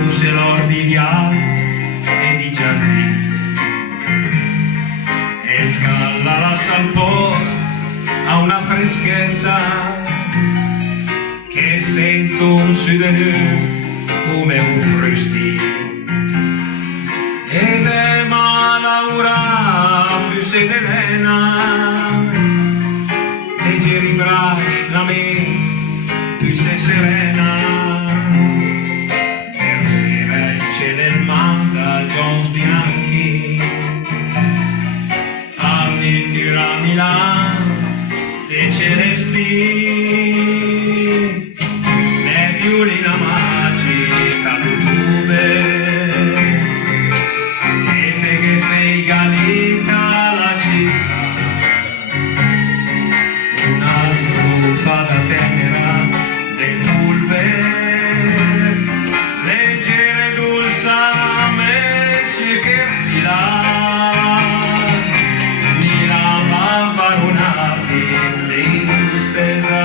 raggiunse l'ordi di A e di giardini e il calla lascia al posto a una freschezza che sento un souvenir come un frustino ed è ma Laura più se devena leggeri braccia la mente più se serena per si regge del manda Jones bianchi fammi tirami là dei celesti ne violina magica l'utube e te che fai galita la città una truffa tenera del pulver leggere dulzame si che fila mi la baronati lì sospesa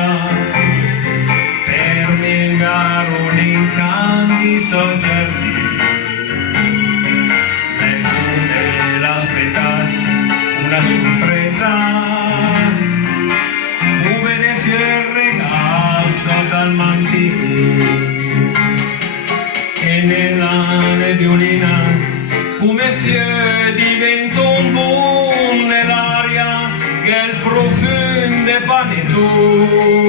per mingare un incanti soggiorni mentre l'aspettassi una sorpresa come de fier regalo dal mantino e nella nebbiolina come fier diventa un boom nell'aria che è il profumo de panettone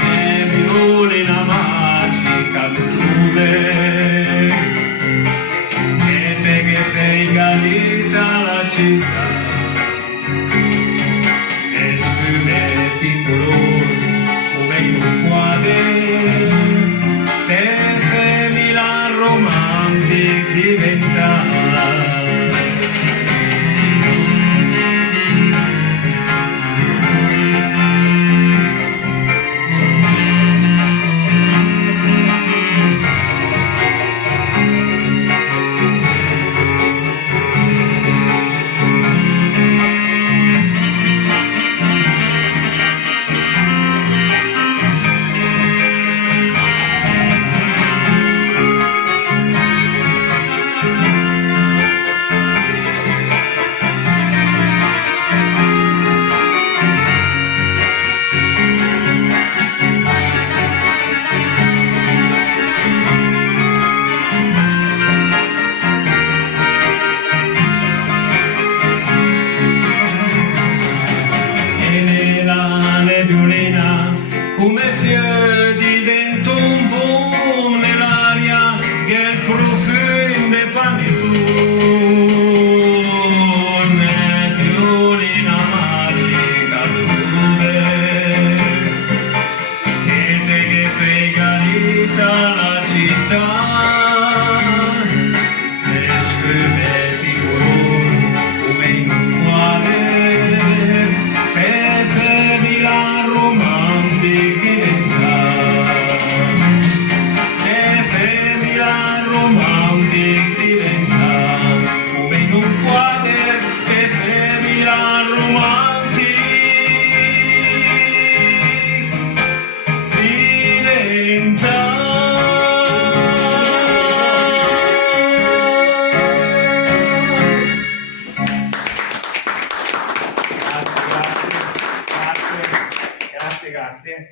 nebbiolina magica l'utube e te che fai galita la città e sfumetti colori come in un quadro te fai la romantic diventare come fior diventa un boom nell'aria che è il profumo de panettone violina magica l'utube che te che fai galita la città e sfumetti colori come in un quadro te fermi la romantic diventa come in un quadro che femi la romantic diventa grazie.